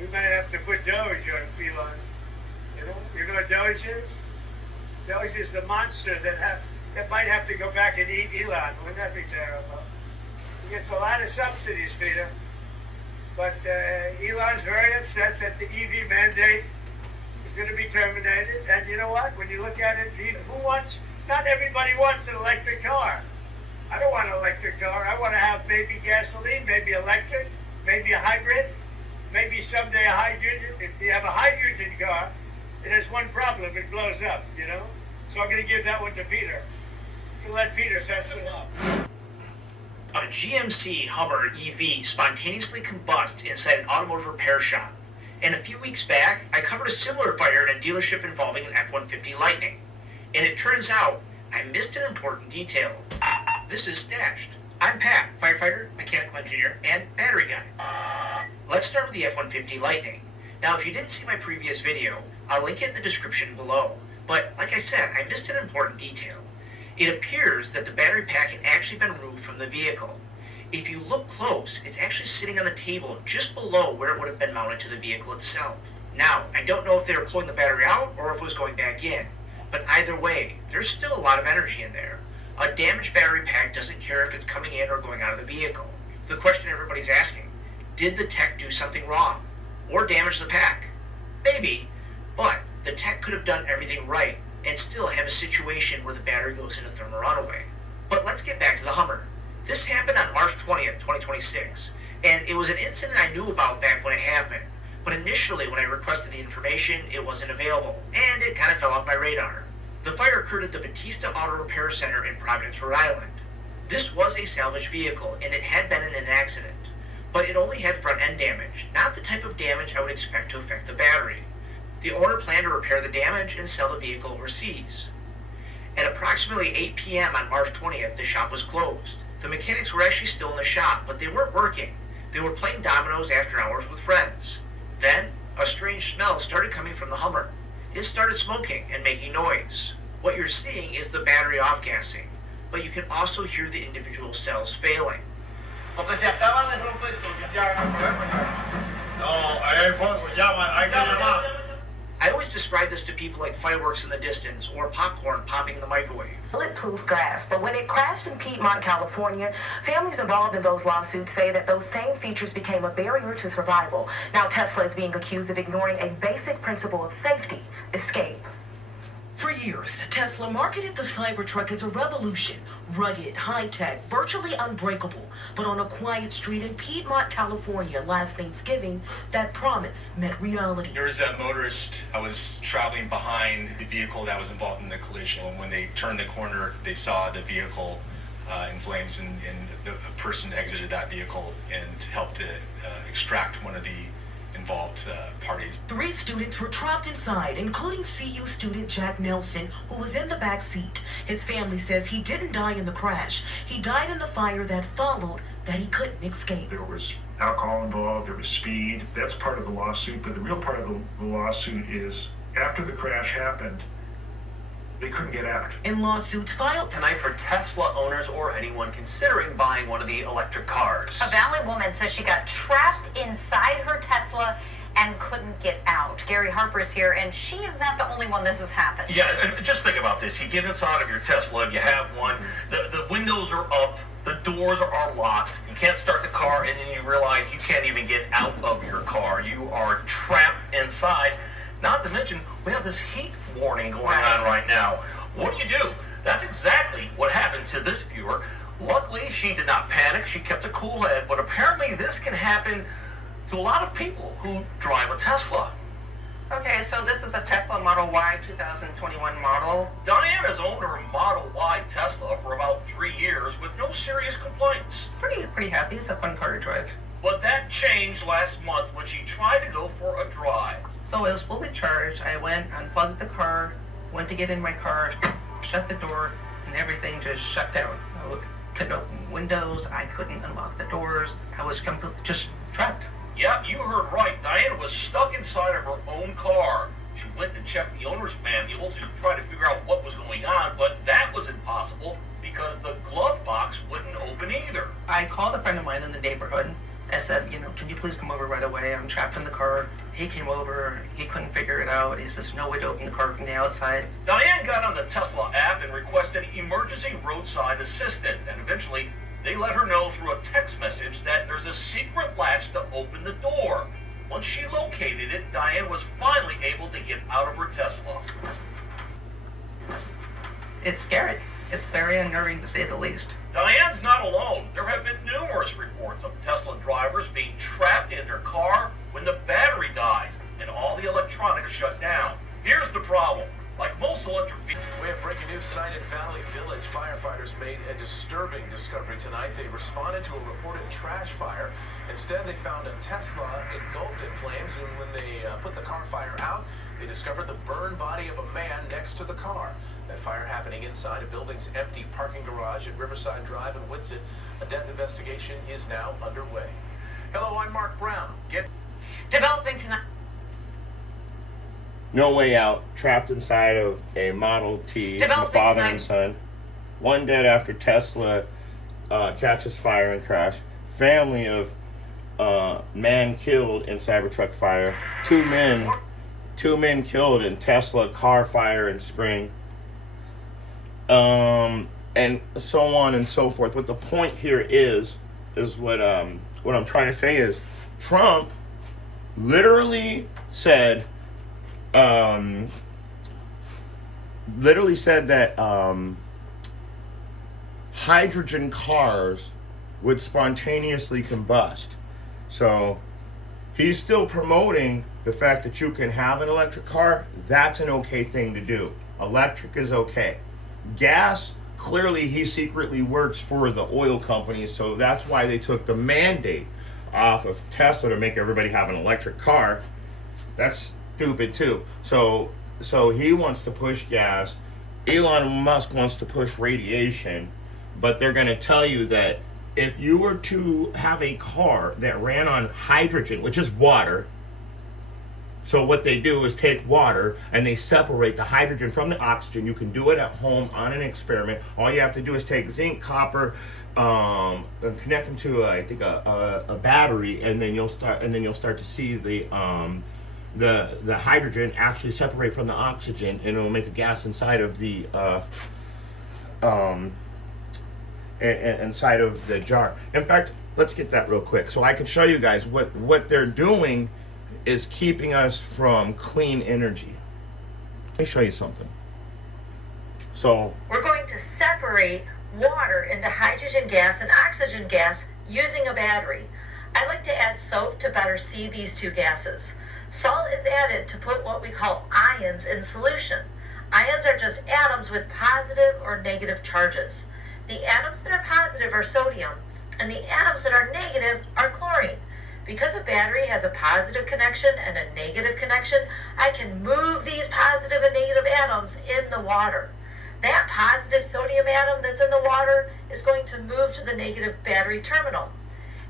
We might have to put Doge on Elon. You know what Doge is? Doge is the monster that might have to go back and eat Elon. Wouldn't that be terrible? He gets a lot of subsidies, Peter. But Elon's very upset that the EV mandate is going to be terminated. And you know what? When you look at it, not everybody wants an electric car. I don't want an electric car. I want to have maybe gasoline, maybe electric, maybe a hybrid, maybe someday a hydrogen. If you have a hydrogen car, it has one problem. It blows up, So I'm going to give that one to Peter. You can let Peter test it up. A GMC Hummer EV spontaneously combusts inside an automotive repair shop. And a few weeks back, I covered a similar fire in a dealership involving an F-150 Lightning. And it turns out, I missed an important detail. This is Stashed. I'm Pat, firefighter, mechanical engineer, and battery guy. Let's start with the F-150 Lightning. Now, if you didn't see my previous video, I'll link it in the description below. But like I said, I missed an important detail. It appears that the battery pack had actually been removed from the vehicle. If you look close, it's actually sitting on the table just below where it would have been mounted to the vehicle itself. Now, I don't know if they were pulling the battery out or if it was going back in, but either way, there's still a lot of energy in there. A damaged battery pack doesn't care if it's coming in or going out of the vehicle. The question everybody's asking, did the tech do something wrong? Or damage the pack? Maybe, but the tech could have done everything right and still have a situation where the battery goes into thermal runaway. But let's get back to the Hummer. This happened on March 20th, 2026, and it was an incident I knew about back when it happened. But initially, when I requested the information, it wasn't available, and it kind of fell off my radar. The fire occurred at the Batista Auto Repair Center in Providence, Rhode Island. This was a salvage vehicle, and it had been in an accident, but it only had front-end damage, not the type of damage I would expect to affect the battery. The owner planned to repair the damage and sell the vehicle overseas. At approximately 8 p.m. on March 20th, the shop was closed. The mechanics were actually still in the shop, but they weren't working. They were playing dominoes after hours with friends. Then, a strange smell started coming from the Hummer. It started smoking and making noise. What you're seeing is the battery off-gassing, but you can also hear the individual cells failing. Porque se acaba de romper esto, ya no hay problema. No, ahí hay fuego, llama, hay que llamar. I always describe this to people like fireworks in the distance or popcorn popping in the microwave. Bulletproof glass, but when it crashed in Piedmont, California, families involved in those lawsuits say that those same features became a barrier to survival. Now Tesla is being accused of ignoring a basic principle of safety: escape. For years, Tesla marketed the Cybertruck as a revolution, rugged, high-tech, virtually unbreakable. But on a quiet street in Piedmont, California last Thanksgiving, that promise met reality. There was a motorist that was traveling behind the vehicle that was involved in the collision. And when they turned the corner, they saw the vehicle in flames, and the person exited that vehicle and helped to extract one of the involved parties. 3 students were trapped inside, including CU student Jack Nelson, who was in the back seat. His family says he didn't die in the crash. He died in the fire that followed, that he couldn't escape. There was alcohol involved, there was speed. That's part of the lawsuit, but the real part of the lawsuit is after the crash happened, they couldn't get out. In lawsuits filed tonight for Tesla owners or anyone considering buying one of the electric cars. A Valley woman says she got trapped inside her Tesla and couldn't get out. Gary Harper's here, and she is not the only one this has happened. Yeah, and just think about this. You get inside of your Tesla, if you have one, the windows are up, the doors are locked, you can't start the car, and then you realize you can't even get out of your car. You are trapped inside. Not to mention, we have this heat warning going on right now. What do? That's exactly what happened to this viewer. Luckily, she did not panic. She kept a cool head. But apparently, this can happen to a lot of people who drive a Tesla. Okay, so this is a Tesla Model Y 2021 model. Diana's owned her Model Y Tesla for about 3 years with no serious complaints. Pretty happy. It's a fun car to drive. But that changed last month when she tried to go for a drive. So it was fully charged. I went, unplugged the car, went to get in my car, shut the door, and everything just shut down. I couldn't open windows. I couldn't unlock the doors. I was just trapped. Yep, you heard right. Diana was stuck inside of her own car. She went to check the owner's manual to try to figure out what was going on, but that was impossible because the glove box wouldn't open either. I called a friend of mine in the neighborhood. I said, can you please come over right away? I'm trapped in the car. He came over. He couldn't figure it out. He says, no way to open the car from the outside. Diane got on the Tesla app and requested emergency roadside assistance, and eventually they let her know through a text message that there's a secret latch to open the door. Once she located it, Diane was finally able to get out of her Tesla. It's scary. It's very unnerving, to say the least. Diane's not alone. There have been numerous reports of Tesla drivers being trapped in their car when the battery dies and all the electronics shut down. Here's the problem. Like most electric vehicles, We have breaking news tonight in Valley Village. Firefighters made a disturbing discovery tonight. They responded to a reported trash fire. Instead, they found a Tesla engulfed in flames, and when they put the car fire out, they discovered the burned body of a man next to the car. That fire happening inside a building's empty parking garage at Riverside Drive in Whitsett. A death investigation is now underway. Hello, I'm Mark Brown. Developing tonight. No Way Out, trapped inside of a Model T, the father and son. One dead after Tesla catches fire and crash. Family of man killed in Cybertruck fire. Two men killed in Tesla car fire in spring. And so on and so forth. What the point here is what I'm trying to say is Trump literally said that hydrogen cars would spontaneously combust. So he's still promoting the fact that you can have an electric car. That's an okay thing to do. Electric is okay. Gas, clearly he secretly works for the oil companies, so that's why they took the mandate off of Tesla to make everybody have an electric car. That's stupid too. So he wants to push gas. Elon Musk wants to push radiation, but they're going to tell you that if you were to have a car that ran on hydrogen, which is water, so what they do is take water and they separate the hydrogen from the oxygen. You can do it at home on an experiment. All you have to do is take zinc, copper, and connect them to a battery, and then you'll start to see the hydrogen actually separate from the oxygen, and it'll make a gas inside of the inside of the jar. In fact, let's get that real quick so I can show you guys what they're doing is keeping us from clean energy. Let me show you something. So we're going to separate water into hydrogen gas and oxygen gas using a battery. I like to add soap to better see these two gases. Salt is added to put what we call ions in solution. Ions are just atoms with positive or negative charges. The atoms that are positive are sodium, and the atoms that are negative are chlorine. Because a battery has a positive connection and a negative connection, I can move these positive and negative atoms in the water. That positive sodium atom that's in the water is going to move to the negative battery terminal.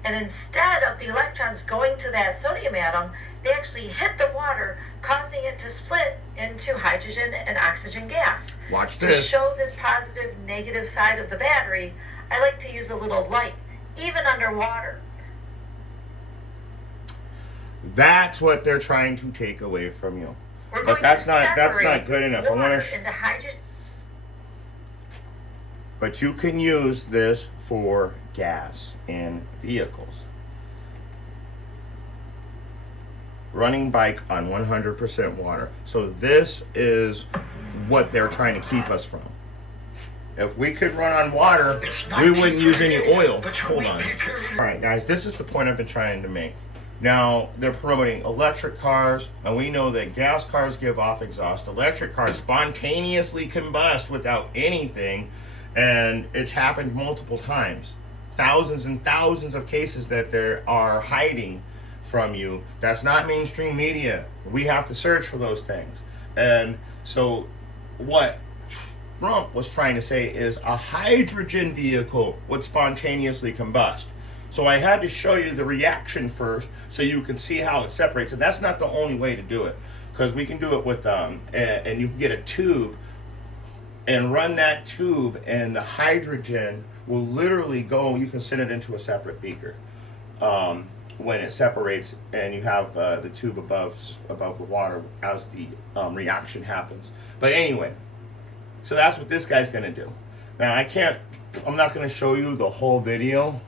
And instead of the electrons going to that sodium atom, they actually hit the water, causing it to split into hydrogen and oxygen gas. Watch this. To show this positive, negative side of the battery, I like to use a little light, even underwater. That's what they're trying to take away from you. But that's not good enough. I want to into hydrogen. But you can use this for gas in vehicles. Running bike on 100% water. So this is what they're trying to keep us from. If we could run on water, we wouldn't use any oil. Hold on. All right, guys, this is the point I've been trying to make. Now, they're promoting electric cars, and we know that gas cars give off exhaust. Electric cars spontaneously combust without anything, and it's happened multiple times. Thousands and thousands of cases that they are hiding from you. That's not mainstream media. We have to search for those things. And so what Trump was trying to say is a hydrogen vehicle would spontaneously combust. So I had to show you the reaction first so you can see how it separates. And that's not the only way to do it, because we can do it with, and you can get a tube and run that tube, and the hydrogen will literally go, you can send it into a separate beaker. when it separates and you have the tube above the water as the reaction happens. But anyway, so that's what this guy's gonna do. Now I'm not gonna show you the whole video,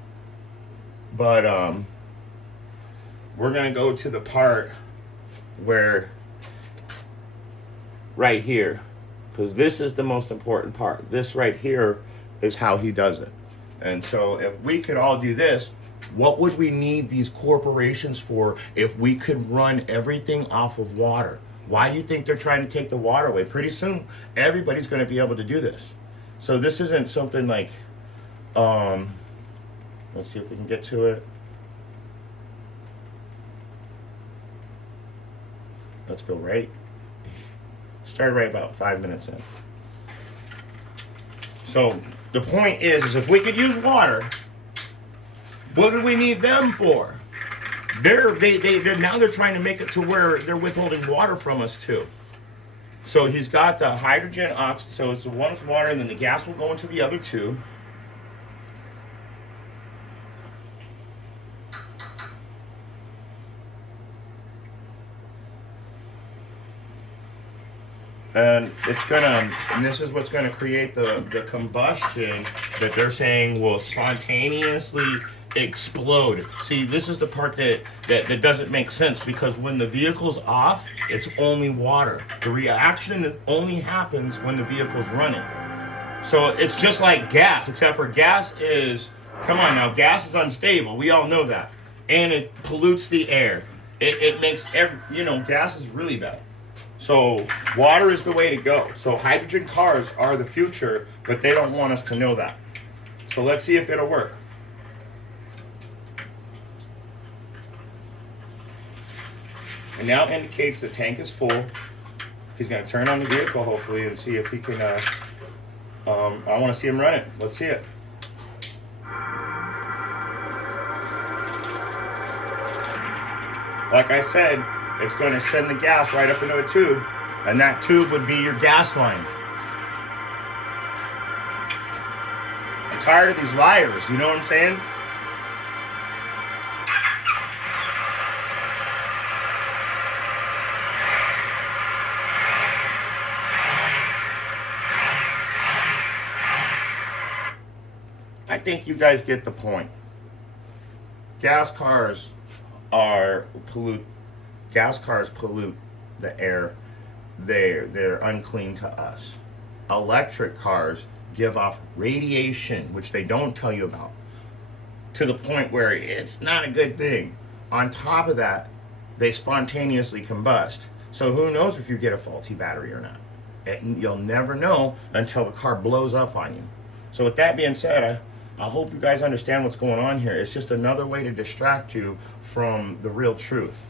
but we're gonna go to the part where right here, because this is the most important part. This right here is how he does it. And so if we could all do this, what would we need these corporations for if we could run everything off of water? Why do you think they're trying to take the water away? Pretty soon, everybody's going to be able to do this. So this isn't something like, let's see if we can get to it. Let's go right. Started right about 5 minutes in. So the point is if we could use water, what do we need them for? They're now they're trying to make it to where they're withholding water from us too. So he's got the hydrogen oxide, so it's one with water, and then the gas will go into the other two. And this is what's gonna create the combustion that they're saying will spontaneously explode. See, this is the part that doesn't make sense, because when the vehicle's off, it's only water. The reaction only happens when the vehicle's running. So it's just like gas, except for gas is, come on now, gas is unstable. We all know that. And it pollutes the air. It makes gas is really bad. So water is the way to go. So hydrogen cars are the future, but they don't want us to know that. So let's see if it'll work. It now indicates the tank is full. He's going to turn on the vehicle, hopefully, and see if he can, I want to see him run it. Let's see it. Like I said, it's going to send the gas right up into a tube, and that tube would be your gas line. I'm tired of these liars, you know what I'm saying? I think you guys get the point. Gas cars pollute the air. They're unclean to us. Electric cars give off radiation, which they don't tell you about, to the point where it's not a good thing. On top of that, they spontaneously combust. So who knows if you get a faulty battery or not? You'll never know until the car blows up on you. So with that being said, I hope you guys understand what's going on here. It's just another way to distract you from the real truth.